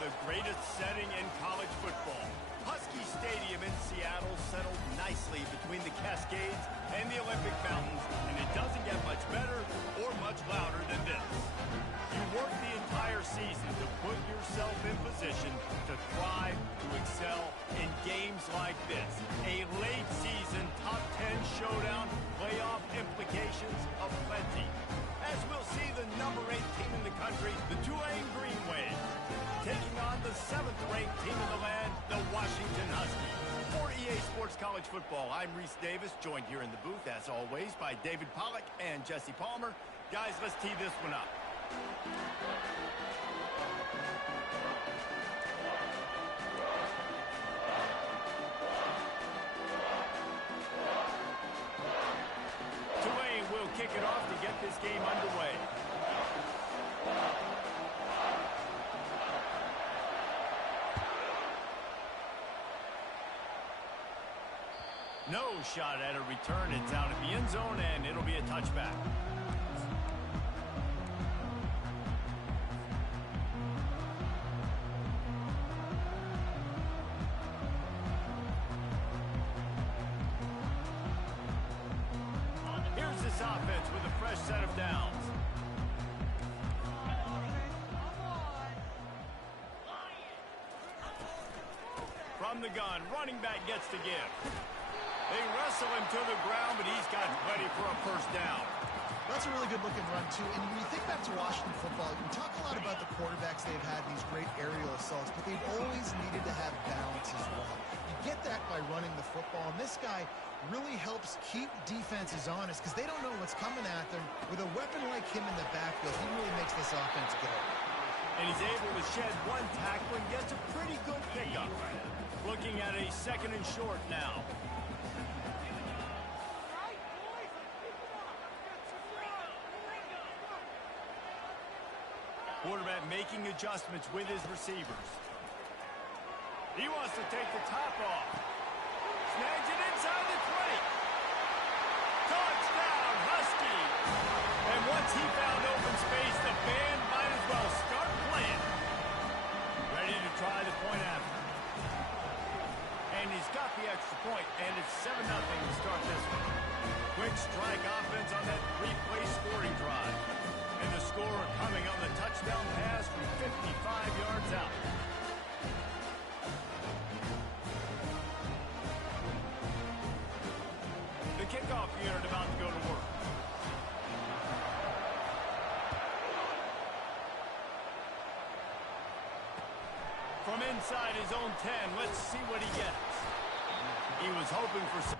the greatest setting in college football. Husky Stadium in Seattle settled nicely between the Cascades and the Olympic Mountains, and it doesn't get much better or much louder than this. You work the entire season to put yourself in position to thrive, to excel in games like this. A late season top 10 showdown, playoff implications aplenty. As we'll see the number 8 team in the country, the Tulane Green Wave, taking on the 7th-ranked team in the land, the Washington Huskies. For EA Sports College Football, I'm Reese Davis, joined here in the booth, as always, by David Pollack and Jesse Palmer. Guys, let's tee this one up. Tulane will kick it off to get this game underway. No shot at a return. It's out at the end zone, and it'll be a touchback. Here's this offense with a fresh set of downs. From the gun, running back gets to give. They wrestle him to the ground, but he's got plenty for a first down. That's a really good-looking run, too. And when you think back to Washington football, you talk a lot about the quarterbacks they've had, these great aerial assaults, but they've always needed to have balance as well. You get that by running the football, and this guy really helps keep defenses honest because they don't know what's coming at them. With a weapon like him in the backfield, he really makes this offense go. And he's able to shed one tackle and gets a pretty good pickup. Looking at a 2nd and short now. Quarterback making adjustments with his receivers. He wants to take the top off. Snags it inside the 20. Touchdown, Huskies! And once he found open space, the band might as well start playing. Ready to try the point after. And he's got the extra point, and it's 7-0 to start this one. Quick strike offense on that 3-play scoring drive. And the score coming on the touchdown pass from 55 yards out. The kickoff unit about to go to work. From inside his own 10, let's see what he gets. He was hoping for some.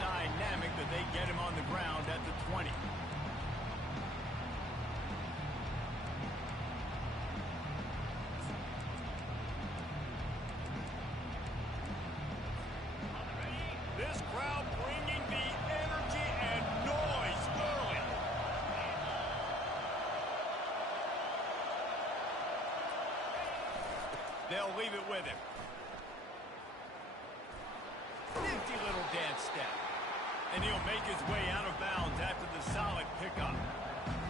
Dynamic that they get him on the ground at the 20. This crowd bringing the energy and noise early. They'll leave it with him. little dance step. And he'll make his way out of bounds after the solid pickup.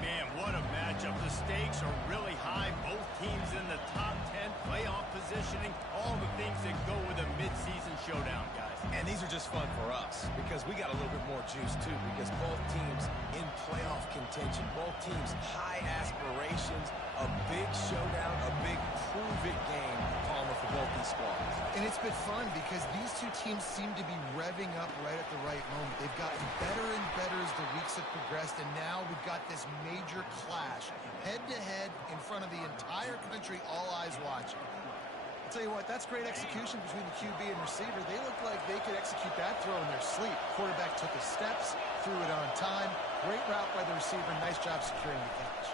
Man, what a matchup. The stakes are really high. Both teams in the top 10, playoff positioning, all the things that go with a midseason showdown, guys. And these are just fun for us because we got a little bit more juice, too, because both teams in playoff contention, both teams high aspirations, a big showdown, a big prove-it game, Palmer, for both these squads. And it's been fun because these two teams seem to be revving up right at the right moment. They've gotten better and better as the weeks have progressed, and now we've got this major clash, head-to-head in front of the entire country, all eyes watching. I'll tell you what, that's great execution between the QB and receiver. They look like they could execute that throw in their sleep. Quarterback took his steps, threw it on time. Great route by the receiver. Nice job securing the catch.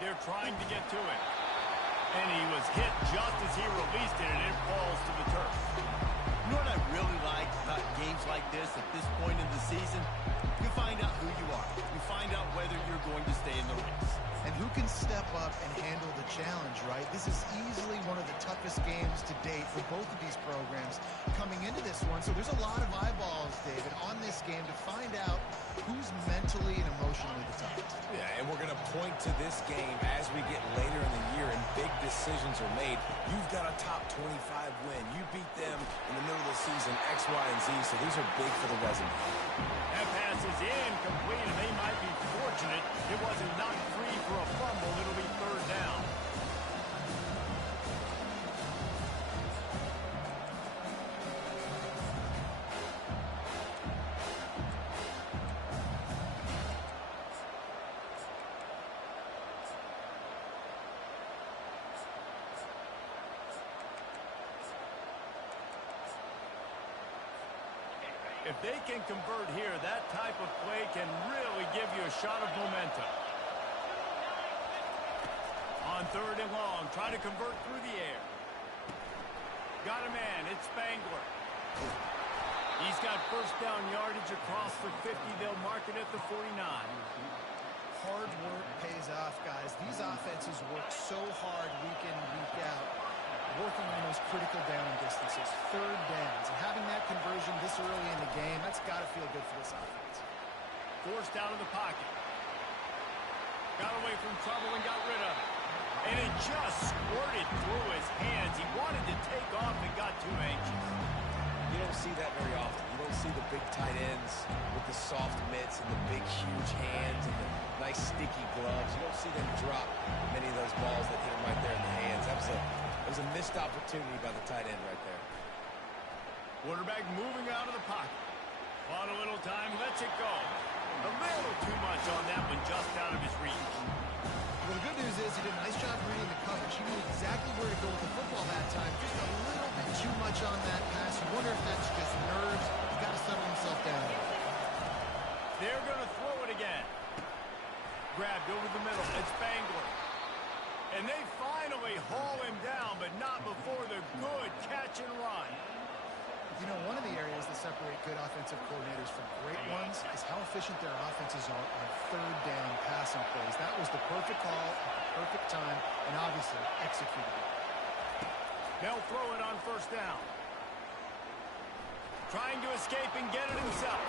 They're trying to get to it. And he was hit just as he released it, and it falls to the turf. You know what I really like about games like this at this point in the season? You find out who you are. You find out whether you're going to stay in the race. And who can step up and handle the challenge, right? This is easily one of the toughest games to date for both of these programs coming into this one. So there's a lot of eyeballs, David, on this game to find out who's mentally and emotionally the toughest. Yeah, and we're going to point to this game as we get later in the year and big decisions are made. You've got a top 25 win. You beat them in the middle of the season, X, Y, and Z, so these are big for the resume. That pass is incomplete, and they might be fortunate it wasn't knocked free for a fumble. It'll be third down. If they can convert here, that type of play can really give you a shot of momentum. On third and long, trying to convert through the air. Got a man, it's Spangler. He's got first down yardage across the 50. They'll mark it at the 49. Hard work pays off, guys. These offenses work so hard week in, week out, working on those critical down distances, third downs, and having that conversion this early in the game, that's got to feel good for this offense. Forced out of the pocket. Got away from trouble and got rid of it. And it just squirted through his hands. He wanted to take off and got too anxious. You don't see that very often. You don't see the big tight ends with the soft mitts and the big, huge hands and the nice, sticky gloves. You don't see them drop many of those balls that hit them right there in the hands. That was a missed opportunity by the tight end right there. Quarterback moving out of the pocket. On a little time, lets it go. A little too much on that one, just out of his reach. Well, the good news is he did a nice job reading the coverage. He knew exactly where to go with the football that time. Just a little bit too much on that pass. You wonder if that's just nerves. He's got to settle himself down. They're going to throw it again. Grabbed over the middle. It's Spangler. And they finally haul him down, but not before the good catch and run. You know, one of the areas that separate good offensive coordinators from great ones is how efficient their offenses are on third down passing plays. That was the perfect call at the perfect time and obviously executed it. They'll throw it on first down. Trying to escape and get it himself.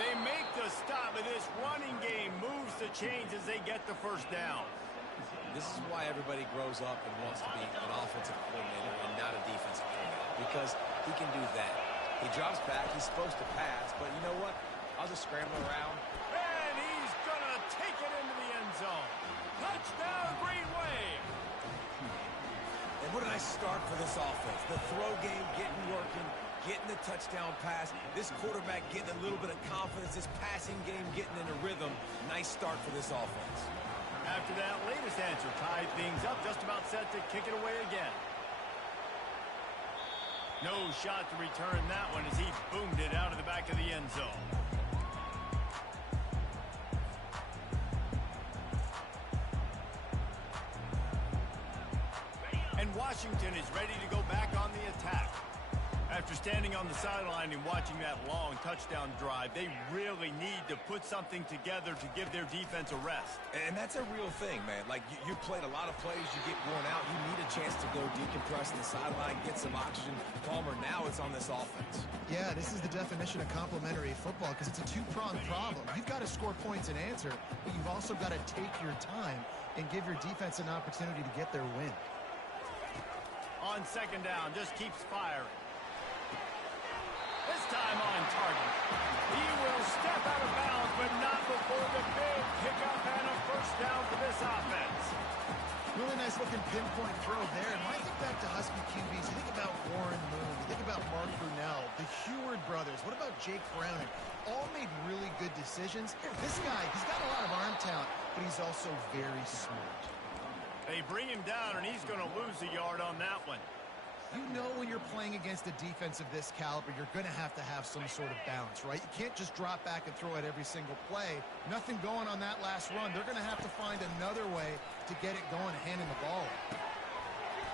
They make the stop, but this running game moves the chains as they get the first down. This is why everybody grows up and wants to be an offensive coordinator and not a defensive coordinator, because he can do that. He drops back. He's supposed to pass, but you know what? I'll just scramble around. And he's going to take it into the end zone. Touchdown, Green Wave. And what a nice start for this offense. The throw game getting working, getting the touchdown pass. This quarterback getting a little bit of confidence. This passing game getting in a rhythm. Nice start for this offense. After that latest answer, tied things up, just about set to kick it away again. No shot to return that one as he boomed it out of the back of the end zone. And Washington is ready to go back on the attack. After standing on the sideline and watching that long touchdown drive, they really need to put something together to give their defense a rest. And that's a real thing, man. Like, you played a lot of plays, you get worn out, you need a chance to go decompress on the sideline, get some oxygen. Palmer, now it's on this offense. Yeah, this is the definition of complementary football because it's a two-pronged problem. You've got to score points and answer, but you've also got to take your time and give your defense an opportunity to get their win. On second down, just keeps firing. This time on target. He will step out of bounds, but not before the big pickup and a first down for this offense. Really nice looking pinpoint throw there. And when I think back to Husky QBs, you think about Warren Moon, you think about Mark Brunell, the Heward brothers, what about Jake Browning? All made really good decisions. This guy, he's got a lot of arm talent, but he's also very smart. They bring him down, and he's going to lose a yard on that one. You know when you're playing against a defense of this caliber, you're going to have some sort of balance, right? You can't just drop back and throw it every single play. Nothing going on that last run. They're going to have to find another way to get it going and handing the ball.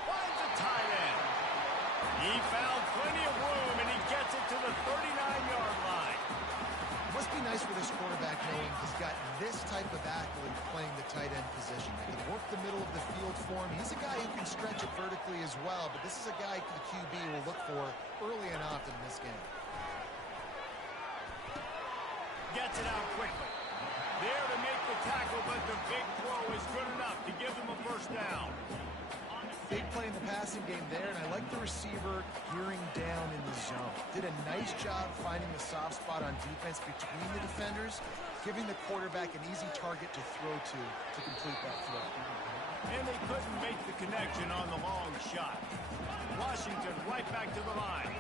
Finds a tight end. He found plenty of room, and he gets it to the 39-yard line. Must be nice for this quarterback knowing he's got this type of athlete playing the tight end position. He can work the middle of the field for him. He's a guy who can stretch it vertically as well, but this is a guy the QB will look for early and often in this game. Gets it out quickly. There to make the tackle, but the big throw is good enough to give them a first down. Big play in the passing game there, and I like the receiver gearing down in the zone. Did a nice job finding the soft spot on defense between the defenders, giving the quarterback an easy target to throw to complete that throw. And they couldn't make the connection on the long shot. Washington right back to the line.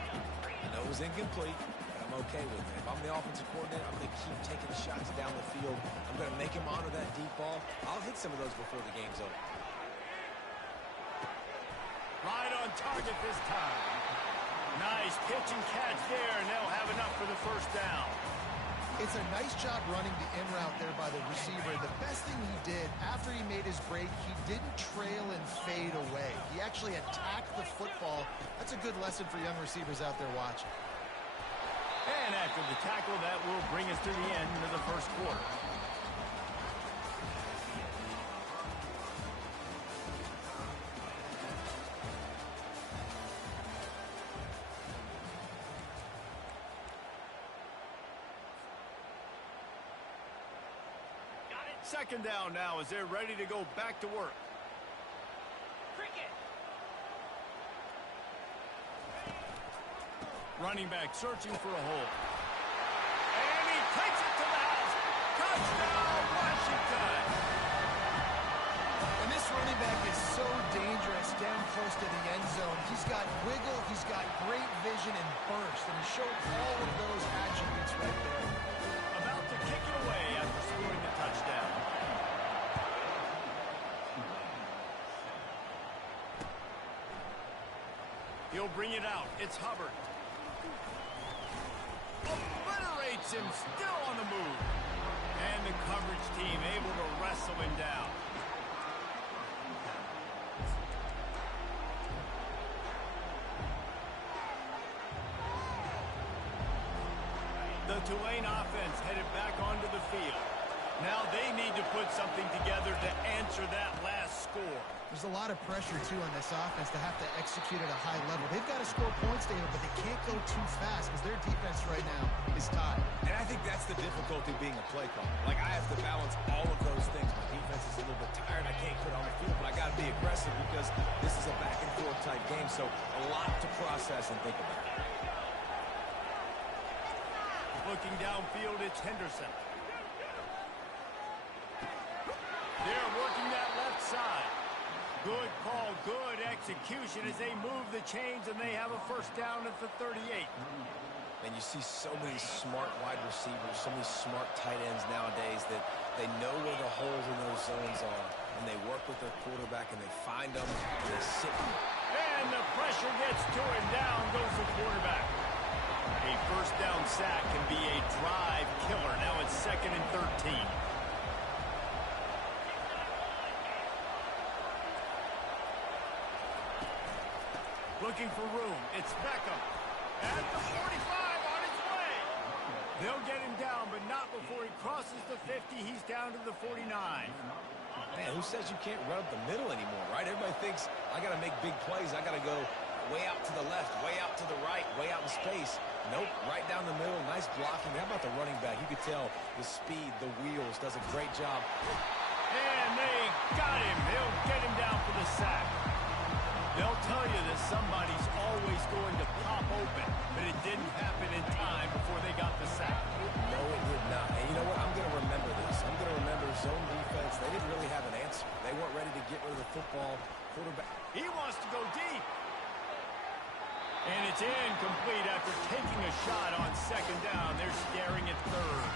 I know it was incomplete, but I'm okay with it. If I'm the offensive coordinator, I'm going to keep taking shots down the field. I'm going to make him honor that deep ball. I'll hit some of those before the game's over. Right on target this time. Nice pitch and catch there, and they'll have enough for the first down. It's a nice job running the in route there by the receiver. The best thing he did after he made his break, he didn't trail and fade away. He actually attacked the football. That's a good lesson for young receivers out there watching. And after the tackle, that will bring us to the end of the first quarter. Second down now as they're ready to go back to work. Running back searching for a hole. And he takes it to the house. Touchdown, Washington! And this running back is so dangerous down close to the end zone. He's got wiggle, he's got great vision and burst, and he showed all of those attributes right there. About to kick it away after scoring the touchdown. He'll bring it out. It's Hubbard. Obliterates him, still on the move. And the coverage team able to wrestle him down. The Tulane offense headed back onto the field. Now they need to put something together to answer that last score. There's a lot of pressure, too, on this offense to have to execute at a high level. They've got to score points, David, but they can't go too fast because their defense right now is tied. And I think that's the difficulty being a play caller. Like, I have to balance all of those things. My defense is a little bit tired. I can't put on the field, but I got to be aggressive because this is a back-and-forth type game, so a lot to process and think about. Looking downfield, it's Henderson. They're working that left side. Good call, good execution as they move the chains, and they have a first down at the 38. And you see so many smart wide receivers, so many smart tight ends nowadays that they know where the holes in those zones are, and they work with their quarterback, and they find them, and they sit them. And the pressure gets to him. Down goes the quarterback. A first down sack can be a drive killer. Now it's 2nd and 13. Looking for room. It's Beckham. At the 45, on his way. They'll get him down, but not before he crosses the 50. He's down to the 49. Man, who says you can't run up the middle anymore, right? Everybody thinks I got to make big plays. I got to go way out to the left, way out to the right, way out in space. Nope, right down the middle. Nice blocking. How about the running back? You could tell the speed, the wheels, does a great job. And they got him. They'll get him down for the sack. They'll tell you that somebody's always going to pop open, but it didn't happen in time before they got the sack. No, it did not. And you know what? I'm going to remember this. I'm going to remember zone defense. They didn't really have an answer. They weren't ready to get rid of the football. Quarterback. He wants to go deep. And it's incomplete after taking a shot on second down. They're staring at third.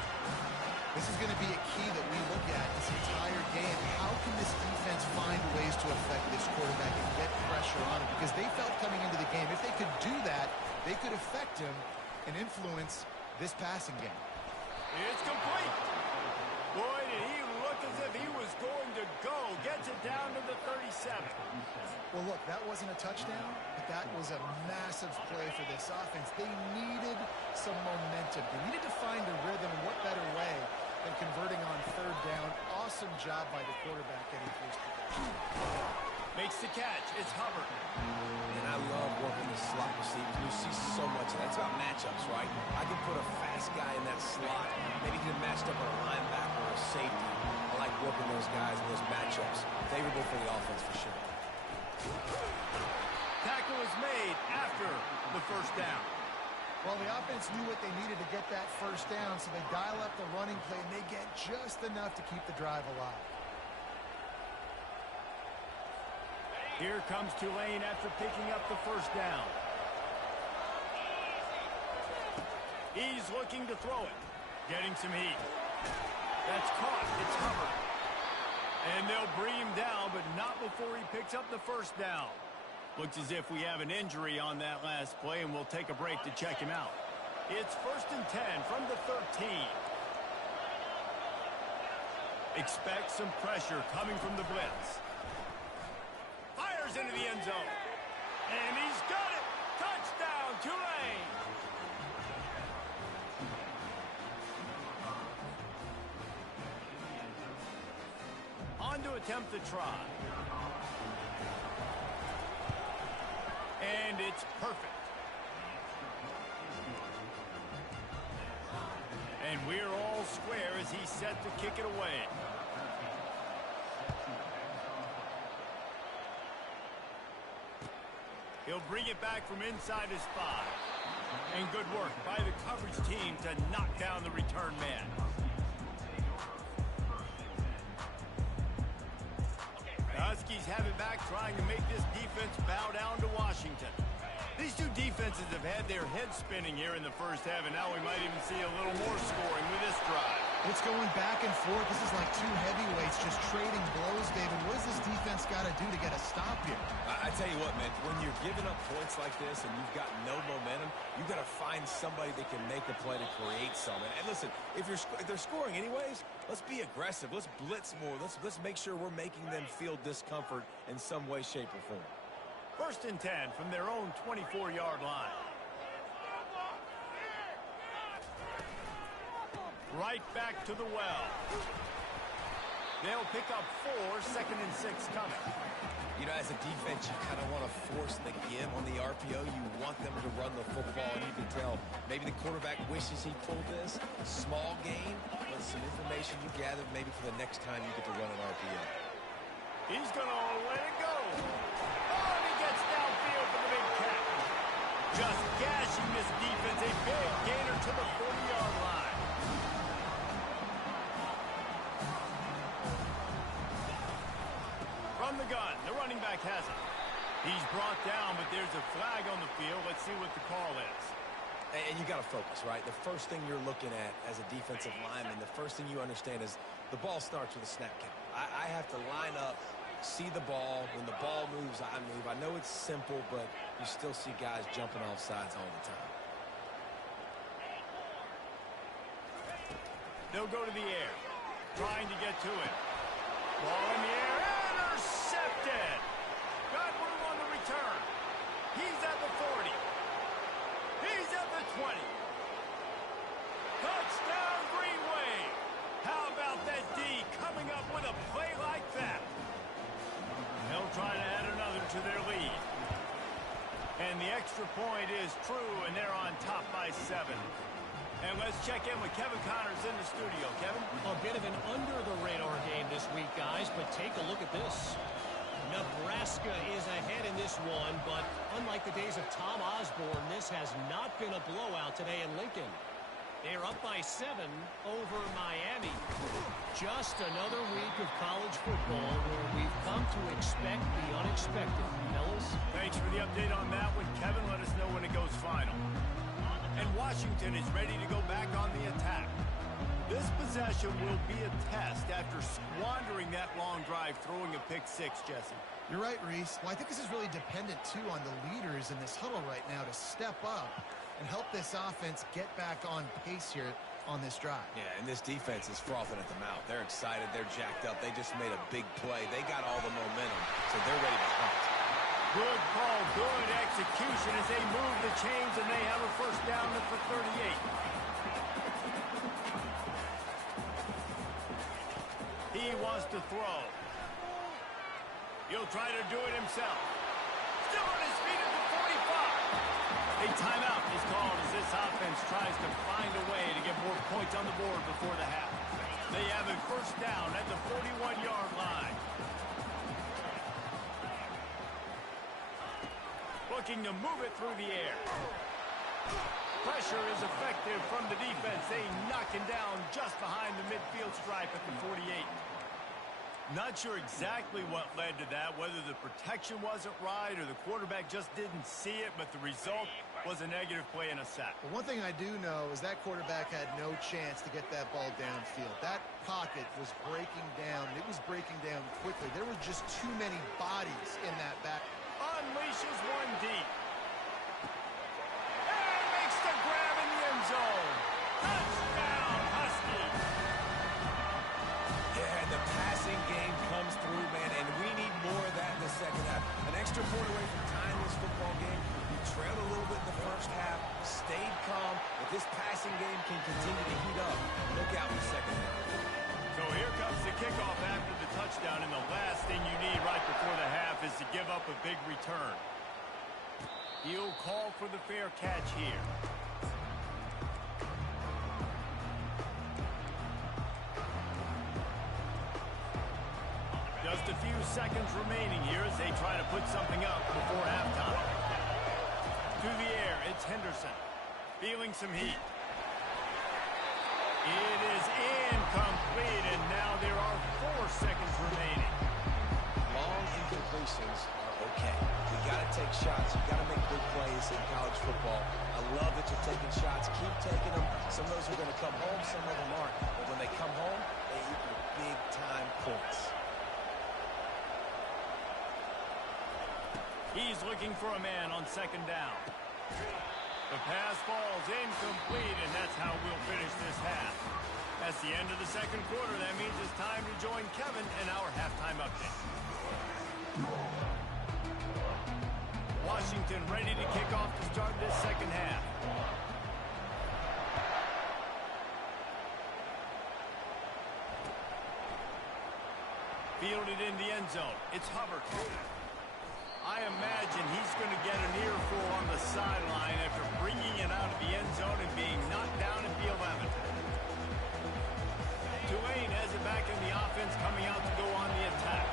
This is going to be a key that we look at this entire game. How can this defense find ways to affect this quarterback and get pressure on him? Because they felt coming into the game, if they could do that, they could affect him and influence this passing game. It's complete. Boy, did he look as if he was going to go. Gets it down to the 37. Well, look, that wasn't a touchdown, but that was a massive play for this offense. They needed some momentum. They needed to find a rhythm, and what better way than converting on third down. Awesome job by the quarterback getting through his progression. Makes the catch. It's Hubbard. And I love working the slot receivers. You see so much of that. It's about matchups, right? I can put a fast guy in that slot. Maybe get matched up on a linebacker or a safety. I like working those guys in those matchups. Favorable for the offense for sure. Tackle is made after the first down. Well, the offense knew what they needed to get that first down, so they dial up the running play, and they get just enough to keep the drive alive. Here comes Tulane after picking up the first down. He's looking to throw it. Getting some heat. That's caught. It's Hubbard. And they'll bring him down, but not before he picks up the first down. Looks as if we have an injury on that last play, and we'll take a break to check him out. It's 1st and 10 from the 13. Expect some pressure coming from the blitz. Fires into the end zone. And he's got it. Touchdown, Tulane. On to attempt the try. And it's perfect. And we're all square as he's set to kick it away. He'll bring it back from inside his 5. And good work by the coverage team to knock down the return man. The Huskies have it back, trying to make this defense bow down to Washington. These two defenses have had their heads spinning here in the first half, and now we might even see a little more scoring with this drive. It's going back and forth. This is like two heavyweights just trading blows, David. What does this defense got to do to get a stop here? I tell you what, man, when you're giving up points like this and you've got no momentum, you've got to find somebody that can make a play to create something. And listen, if they're scoring anyways, let's be aggressive. Let's blitz more. Let's make sure we're making them feel discomfort in some way, shape, or form. 1st and 10 from their own 24-yard line. Right back to the well. They'll pick up 4, 2nd and 6 coming. You know, as a defense, you kind of want to force the give on the RPO. You want them to run the football, and you can tell maybe the quarterback wishes he pulled this. Small gain, but some information you gathered maybe for the next time you get to run an RPO. He's going to let it go. Oh, and he gets downfield for the big catch. Just gashing this defense. A big gainer to the 40-yard line. From the gun, the running back has it. He's brought down, but there's a flag on the field. Let's see what the call is. And you got to focus, right? The first thing you're looking at as a defensive lineman, the first thing you understand is the ball starts with a snap count. I have to line up, see the ball. When the ball moves, I move. I know it's simple, but you still see guys jumping off sides all the time. They'll go to the air, trying to get to it. Ball in the air, intercepted. Got room on the return. He's at the 40. He's extra point is true, and they're on top by 7. And let's check in with Kevin Connors in the studio. Kevin? A bit of an under-the-radar game this week, guys, but take a look at this. Nebraska is ahead in this one, but unlike the days of Tom Osborne, this has not been a blowout today in Lincoln. They're up by 7 over Miami. Just another week of college football where we've come to expect the unexpected. Fellas? Thanks for the update on that one, Kevin. Let us know when it goes final. And Washington is ready to go back on the attack. This possession will be a test after squandering that long drive, throwing a pick 6, Jesse. You're right, Reese. Well, I think this is really dependent, too, on the leaders in this huddle right now to step up and help this offense get back on pace here on this drive. Yeah, and this defense is frothing at the mouth. They're excited. They're jacked up. They just made a big play. They got all the momentum, so they're ready to hunt. Good call, good execution as they move the chains, and they have a first down at the 38. He wants to throw. He'll try to do it himself. Still on his feet at the 45. A timeout is called as this offense tries to find a way to get more points on the board before the half. They have a first down at the 41-yard line. Looking to move it through the air. Pressure is effective from the defense. They knock him down just behind the midfield stripe at the 48. Not sure exactly what led to that, whether the protection wasn't right or the quarterback just didn't see it, but the result was a negative play and a sack. But one thing I do know is that quarterback had no chance to get that ball downfield. That pocket was breaking down. It was breaking down quickly. There were just too many bodies in that back. Unleashes one deep. And makes the grab in the end zone. Touchdown, Huskies. Yeah, and the passing game comes through, man, and we need more of that in the second half. An extra point away from tying this football game. We trailed a little bit in the first half, stayed calm. If this passing game can continue to heat up, look out in the second half. So here comes the kickoff after the touchdown, and the last thing you need right before the half is to give up a big return. He'll call for the fair catch here. Just a few seconds remaining here as they try to put something up before halftime. To the air, it's Henderson. Feeling some heat. It is incomplete, and now there are 4 seconds remaining. Long incompletions are okay. You got to take shots. You got to make big plays in college football. I love that you're taking shots. Keep taking them. Some of those are going to come home. Some of them aren't. But when they come home, they equal big-time points. He's looking for a man on second down. The pass falls incomplete, and that's how we'll finish this half. That's the end of the second quarter. That means it's time to join Kevin in our halftime update. Washington ready to kick off to start this second half. Fielded in the end zone. It's Hubbard. I imagine he's going to get an earful on the sideline after bringing it out of the end zone and being knocked down at the 11. Tulane has it back in the offense, coming out to go on the attack.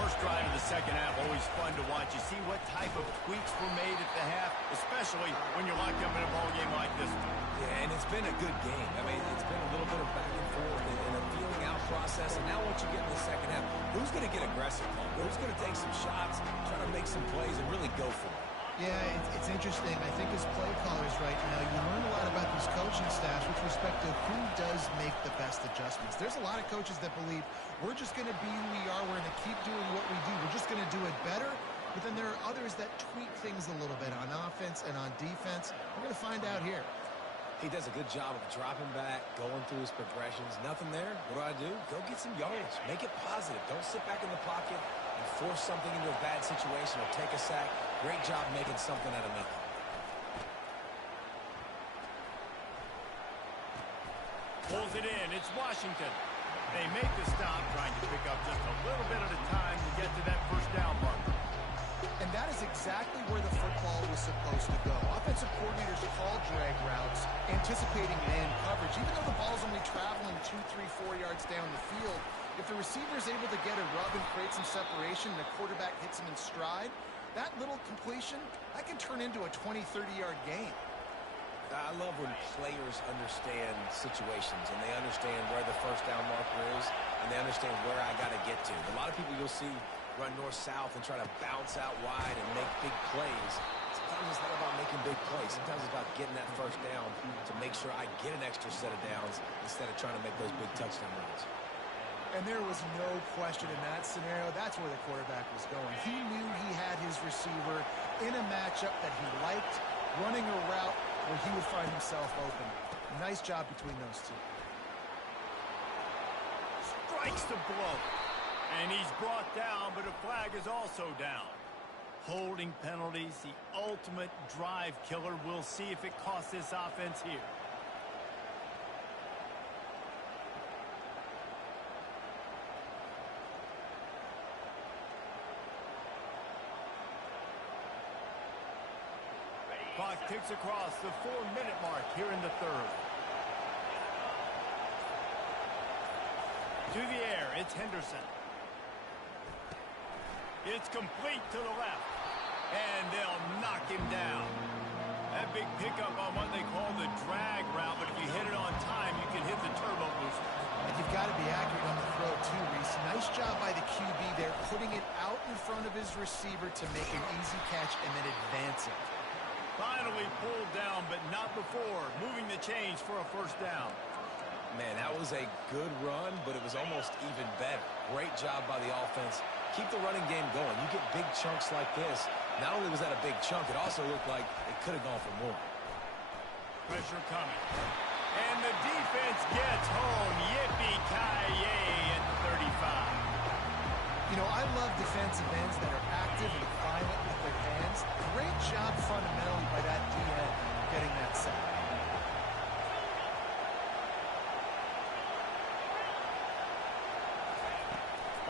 First drive of the second half, always fun to watch. You see what type of tweaks were made at the half, especially when you're locked up in a ball game like this one. Yeah, and it's been a good game. I mean, it's been a little bit of back and forth and a feeling out process. And now once you get in the second half, who's going to get aggressive? Who's going to take some shots, try to make some plays, and really go for it? Yeah, it's interesting. I think as play callers right now, you learn a lot about these coaching staffs with respect to who does make the best adjustments. There's a lot of coaches that believe we're just going to be who we are. We're going to keep doing what we do. We're just going to do it better. But then there are others that tweak things a little bit on offense and on defense. We're going to find out here. He does a good job of dropping back, going through his progressions. Nothing there. What do? Go get some yardage. Make it positive. Don't sit back in the pocket and force something into a bad situation or take a sack. Great job making something out of nothing. Pulls it in. It's Washington. They make the stop, trying to pick up just a little bit at a time to get to that first down marker. And that is exactly where the football was supposed to go. Offensive coordinators call drag routes, anticipating man coverage. Even though the ball's only traveling 2, 3, 4 yards down the field, if the receiver is able to get a rub and create some separation and the quarterback hits him in stride, that little completion, that can turn into a 20, 30-yard gain. I love when players understand situations and they understand where the first down marker is and they understand where I got to get to. A lot of people you'll see run north-south and try to bounce out wide and make big plays. Sometimes it's not about making big plays. Sometimes it's about getting that first down to make sure I get an extra set of downs instead of trying to make those big touchdown runs. And there was no question in that scenario. That's where the quarterback was going. He knew he had his receiver in a matchup that he liked, running a route where he would find himself open. Nice job between those two. Strikes the blow. And he's brought down, but a flag is also down. Holding penalties, the ultimate drive killer. We'll see if it costs this offense here. Clock ticks across the 4-minute mark here in the third. To the air, it's Henderson. It's complete to the left. And they'll knock him down. That big pickup on what they call the drag route, but if you hit it on time, you can hit the turbo booster. And you've got to be accurate on the throw, too, Reese. Nice job by the QB there, putting it out in front of his receiver to make an easy catch and then advance it. Finally pulled down, but not before. Moving the chains for a first down. Man, that was a good run, but it was almost even better. Great job by the offense. Keep the running game going. You get big chunks like this. Not only was that a big chunk, it also looked like it could have gone for more. Pressure coming. And the defense gets home. Yippee-ki-yay at 35. You know, I love defensive ends that are active and violent with their hands. Great job fundamentally by that DN getting that sack.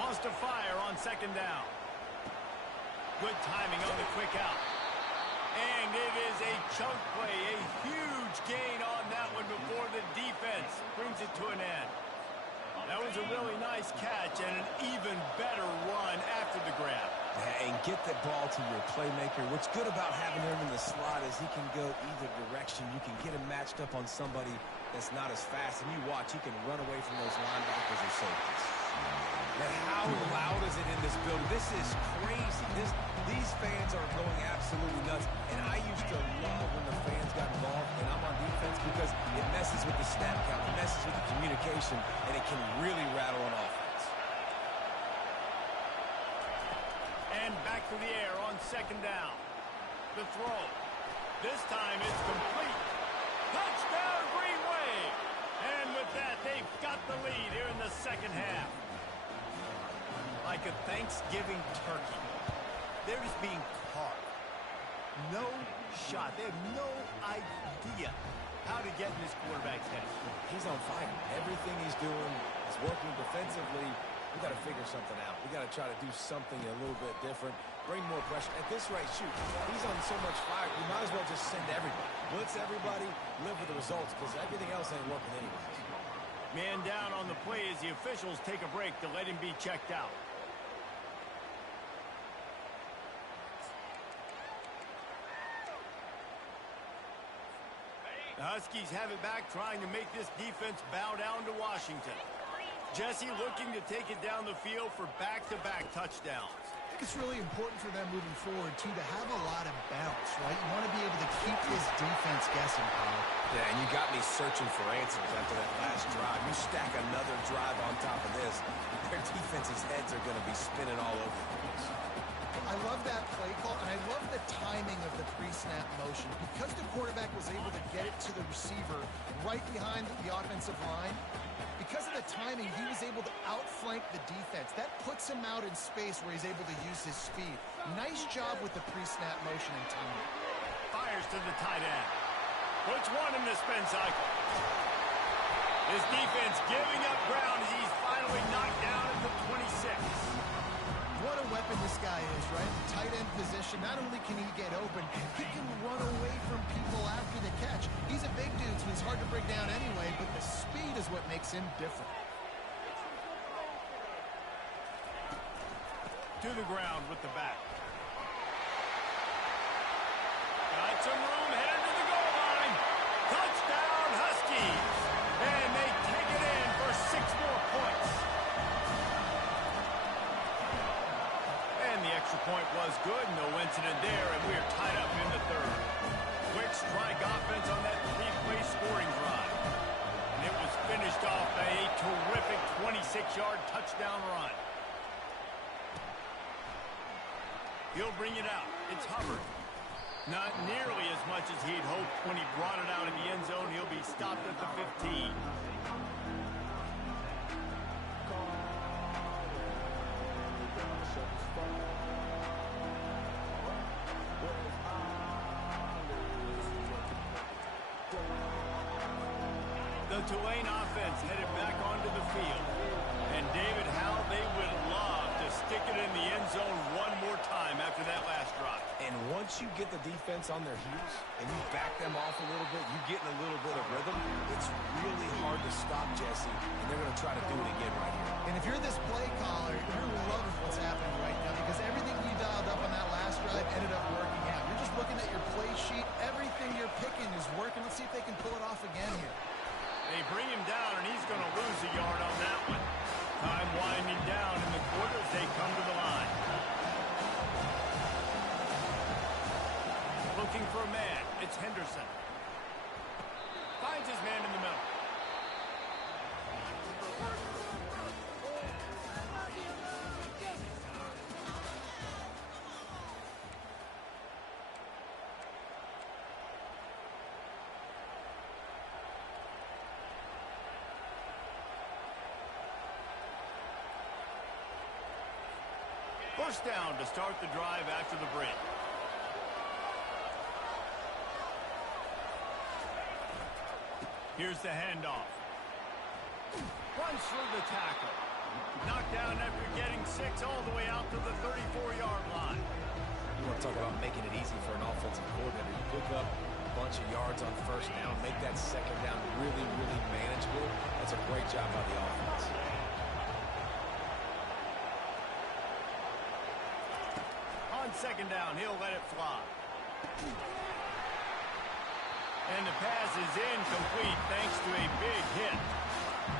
Wants to fire on second down. Good timing on the quick out. And it is a chunk play, a huge gain on that one before the defense brings it to an end. That was a really nice catch and an even better run after the grab. And get the ball to your playmaker. What's good about having him in the slot is he can go either direction. You can get him matched up on somebody that's not as fast. And you watch, he can run away from those linebackers or safeties. Man, how loud is it in this building? This is crazy. These fans are going absolutely nuts. And I used to love when the fans got involved and I'm on defense because it messes with the snap count, it messes with the communication, and it can really rattle an offense. And back to the air on second down. The throw. This time it's complete. Touchdown, Green Wave. And with that, they've got the lead here in the second half. Like a Thanksgiving turkey, they're just being carved. No shot. They have no idea how to get in this quarterback's head. He's on fire. Everything he's doing is working defensively. We got to figure something out. We got to try to do something a little bit different. Bring more pressure. At this rate, shoot, he's on so much fire, you might as well just send everybody. Blitz everybody, live with the results, because everything else ain't working anyways. Man down on the play as the officials take a break to let him be checked out. The Huskies have it back, trying to make this defense bow down to Washington. Jesse looking to take it down the field for back-to-back touchdowns. I think it's really important for them moving forward, too, to have a lot of bounce, right? You want to be able to keep this defense guessing, Kyle. Yeah, and you got me searching for answers after that last drive. You stack another drive on top of this, their defense's heads are going to be spinning all over the place. I love that play call, and I love the timing of the pre-snap motion. Because the quarterback was able to get it to the receiver right behind the offensive line, because of the timing, he was able to outflank the defense. That puts him out in space where he's able to use his speed. Nice job with the pre-snap motion and timing. Fires to the tight end. Puts one in the spin cycle. His defense giving up ground as he's finally knocked down at the 26. What a weapon this guy is, right? The tight end position, not only can he get open, he can run away from people after the catch. He's a big dude, so he's hard to break down anyway, but the speed is what makes him different. To the ground with the back. Got some room, headed to the goal line. Touchdown, Huskies. And they take it in for 6 more points. And the extra point was good. No incident there, and we are tied up in the third. Quick strike offense on that 3-play scoring drive. And it was finished off by a terrific 26-yard touchdown run. He'll bring it out. It's Hubbard. Not nearly as much as he'd hoped when he brought it out in the end zone. He'll be stopped at the 15. The Tulane offense headed back onto the field. And David, how they would love to stick it in the end zone one more time after that last drive. And once you get the defense on their heels and you back them off a little bit, you get in a little bit of rhythm, it's really hard to stop Jesse, and they're going to try to do it again right here. And if you're this play caller, you're loving what's happening right now because everything you dialed up on that last drive ended up working out. You're just looking at your play sheet. Everything you're picking is working. Let's see if they can pull it off again here. They bring him down, and he's going to lose a yard on that one. Time winding down in the quarter as they come to the line. Looking for a man. It's Henderson. Finds his man in the middle. First down to start the drive after the break. Here's the handoff. Runs through the tackle. Knocked down after getting 6 all the way out to the 34-yard line. You want to talk about making it easy for an offensive coordinator. You pick up a bunch of yards on first down, make that second down really, really manageable. That's a great job by the offense. On second down, he'll let it fly. And the pass is incomplete thanks to a big hit.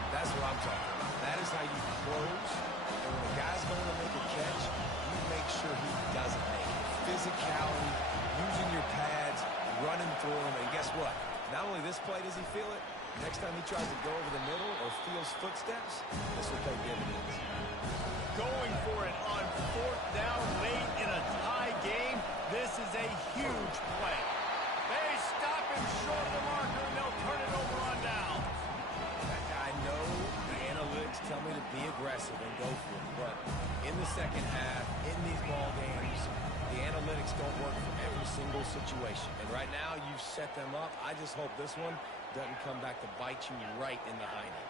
That's what I'm talking about. That is how you close. And when a guy's going to make a catch, you make sure he doesn't make it. Physicality, using your pads, running through him. And guess what? Not only this play does he feel it, next time he tries to go over the middle or feels footsteps, this will pay dividends. Going for it on 4th down late in a tie game. This is a huge play. They stop him short of the marker, and they'll turn it over on down. I know the analytics tell me to be aggressive and go for it, but in the second half, in these ball games, the analytics don't work for every single situation. And right now, you've set them up. I just hope this one doesn't come back to bite you right in the hiney.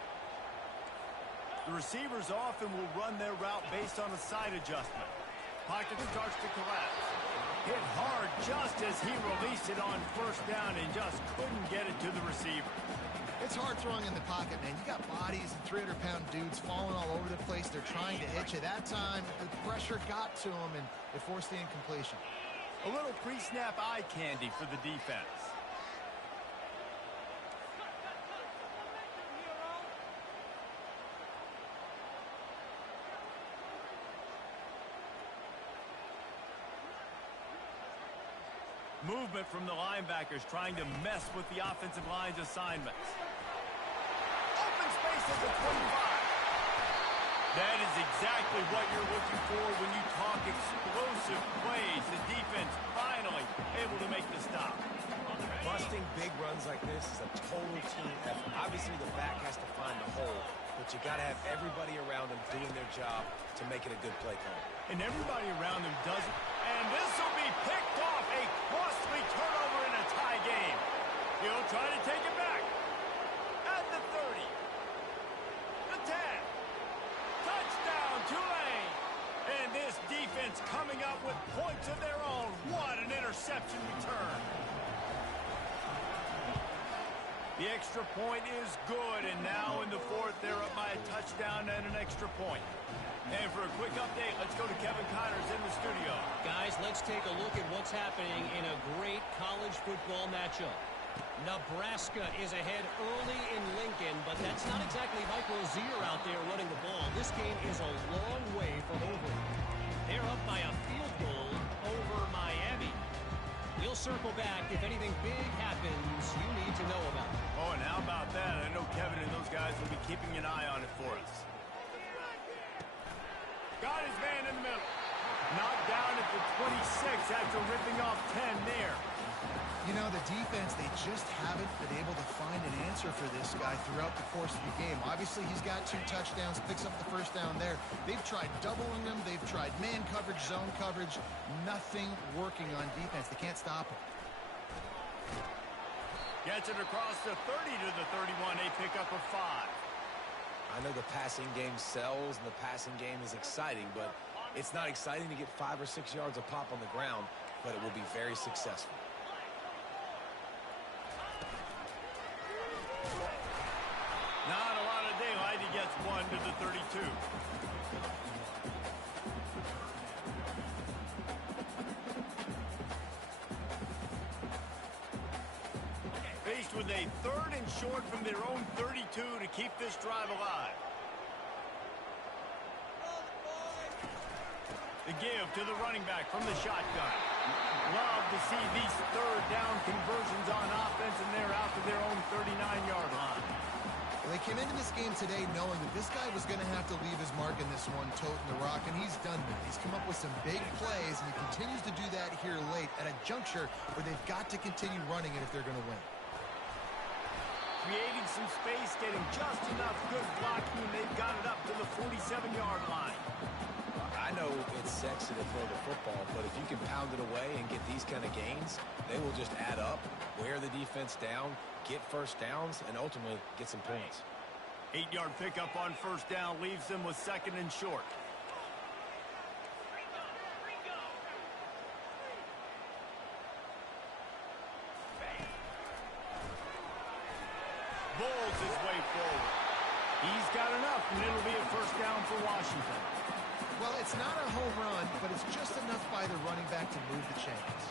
The receivers often will run their route based on a side adjustment. Pocket starts to collapse. Hit hard just as he released it on first down and just couldn't get it to the receiver. It's hard throwing in the pocket, man. You got bodies and 300-pound dudes falling all over the place. They're trying to hit you. That time, the pressure got to them, and it forced the incompletion. A little pre-snap eye candy for the defense. Movement from the linebackers trying to mess with the offensive line's assignments. Open space at the 25. That is exactly what you're looking for when you talk explosive plays. The defense finally able to make the stop. Busting big runs like this is a total team effort. Obviously, the back has to find the hole, but you got to have everybody around them doing their job to make it a good play call. And everybody around them does it. And this will be picked off. A costly turnover in a tie game. He'll try to take it back. At the 30. The 10. Touchdown, Tulane. And this defense coming up with points of their own. What an interception return. The extra point is good, and now in the fourth, they're up by a touchdown and an extra point. And for a quick update, let's go to Kevin Connors in the studio. Guys, let's take a look at what's happening in a great college football matchup. Nebraska is ahead early in Lincoln, but that's not exactly Mike Rozier out there running the ball. This game is a long way from over. They're up by a field goal over Miami. We'll circle back if anything big happens you need to know about. Oh, and how about that? I know Kevin and those guys will be keeping an eye on it for us. Got his man in the middle. Knocked down at the 26 after ripping off 10 there. You know, the defense, they just haven't been able to find an answer for this guy throughout the course of the game. Obviously, he's got 2 touchdowns, picks up the first down there. They've tried doubling him. They've tried man coverage, zone coverage. Nothing working on defense. They can't stop him. Gets it across the 30 to the 31. A pickup of 5. I know the passing game sells and the passing game is exciting, but it's not exciting to get 5 or 6 yards of pop on the ground, but it will be very successful. Not a lot of daylight. He gets 1 to the 32. Faced with a 3rd and short from their own 32 to keep this drive alive. The give to the running back from the shotgun. Love to see these 3rd down conversions on offense, and they're out to their own 39-yard line. Well, they came into this game today knowing that this guy was going to have to leave his mark in this one, toting the rock, and he's done that. He's come up with some big plays, and he continues to do that here late at a juncture where they've got to continue running it if they're going to win. Creating some space, getting just enough good blocking, and they've got it up to the 47-yard line. I know it's sexy to throw the football, but if you can pound it away and get these kind of gains, they will just add up, wear the defense down, get first downs, and ultimately get some points. 8-yard pickup on first down leaves them with 2nd and short. Bowles his way forward. He's got enough, and it'll be a first down for Washington. Well, it's not a home run, but it's just enough by the running back to move the chains.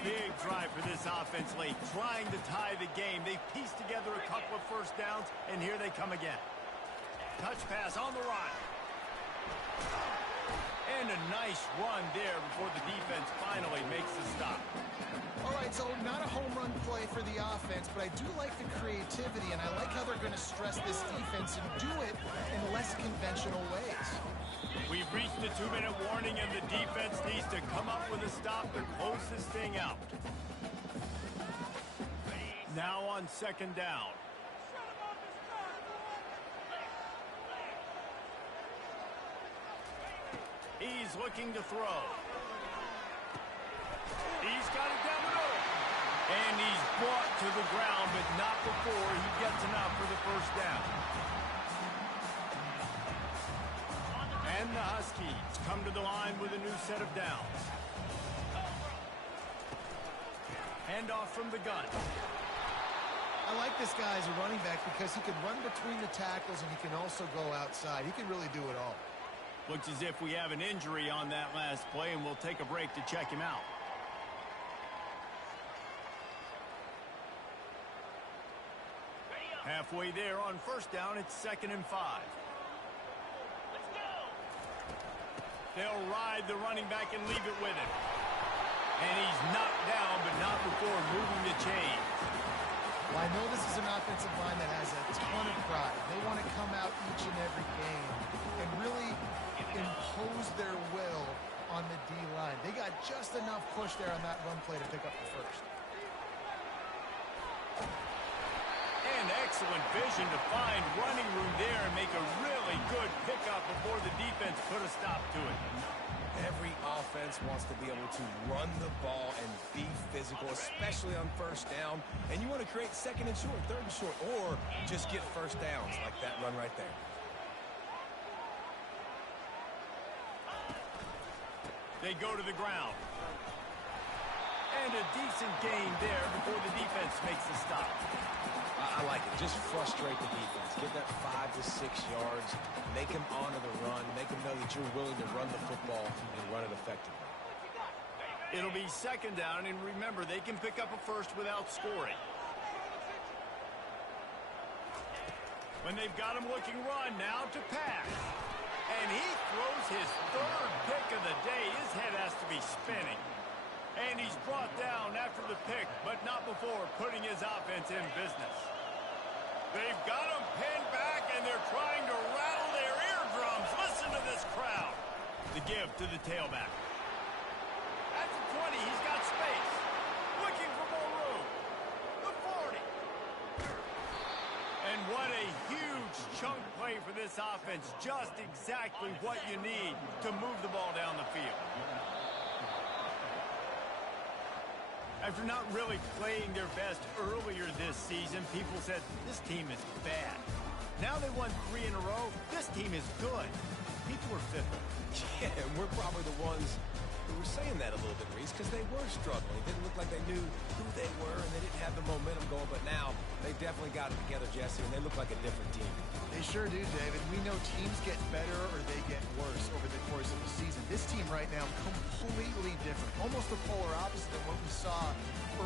Big drive for this offense late, trying to tie the game. They pieced together a couple of first downs, and here they come again. Touch pass on the run. And a nice run there before the defense finally makes the stop. All right, so not a home run play for the offense, but I do like the creativity, and I like how they're going to stress this defense and do it in less conventional ways. We've reached the 2-minute warning, and the defense needs to come up with a stop to close this thing out. Now on 2nd down. He's looking to throw. He's got it down the middle. And he's brought to the ground, but not before he gets enough for the first down. And the Huskies come to the line with a new set of downs. Handoff from the gun. I like this guy as a running back because he can run between the tackles and he can also go outside. He can really do it all. Looks as if we have an injury on that last play, and we'll take a break to check him out. Halfway there on first down, it's 2nd and 5. They'll ride the running back and leave it with him. And he's knocked down, but not before moving the chains. Well, I know this is an offensive line that has a ton of pride. They want to come out each and every game and really impose their will on the D-line. They got just enough push there on that run play to pick up the first. And excellent vision to find running room there and make a really good pickup before the defense put a stop to it. Every offense wants to be able to run the ball and be physical, especially on first down. And you want to create 2nd and short, 3rd and short, or just get first downs like that run right there. They go to the ground. And a decent gain there before the defense makes the stop. I like it. Just frustrate the defense. Give that 5 to 6 yards. Make them honor the run. Make them know that you're willing to run the football and run it effectively. It'll be second down, and remember, they can pick up a first without scoring. When they've got him looking run, now to pass. And he throws his third pick of the day. His head has to be spinning. And he's brought down after the pick, but not before putting his offense in business. They've got him pinned back, and they're trying to rattle their eardrums. Listen to this crowd. The give to the tailback. At the 20, he's got space. Looking for more room. The 40. And what a huge chunk play for this offense. Just exactly what you need to move the ball down the field. After not really playing their best earlier this season, people said, this team is bad. Now they won 3 in a row. This team is good. People are fickle. Yeah, and we're probably the ones who were saying that a little bit, Reese, because they were struggling. It didn't look like they knew who they were, and they didn't have the momentum going. But now they definitely got it together, Jesse, and they look like a different team. They sure do, David. We know teams get better or they get worse over the course of the season. This team right now, completely different. Almost the polar opposite of what we saw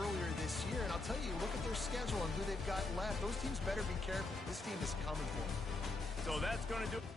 earlier this year. And I'll tell you, look at their schedule and who they've got left. Those teams better be careful. This team is coming for them. So that's going to do it.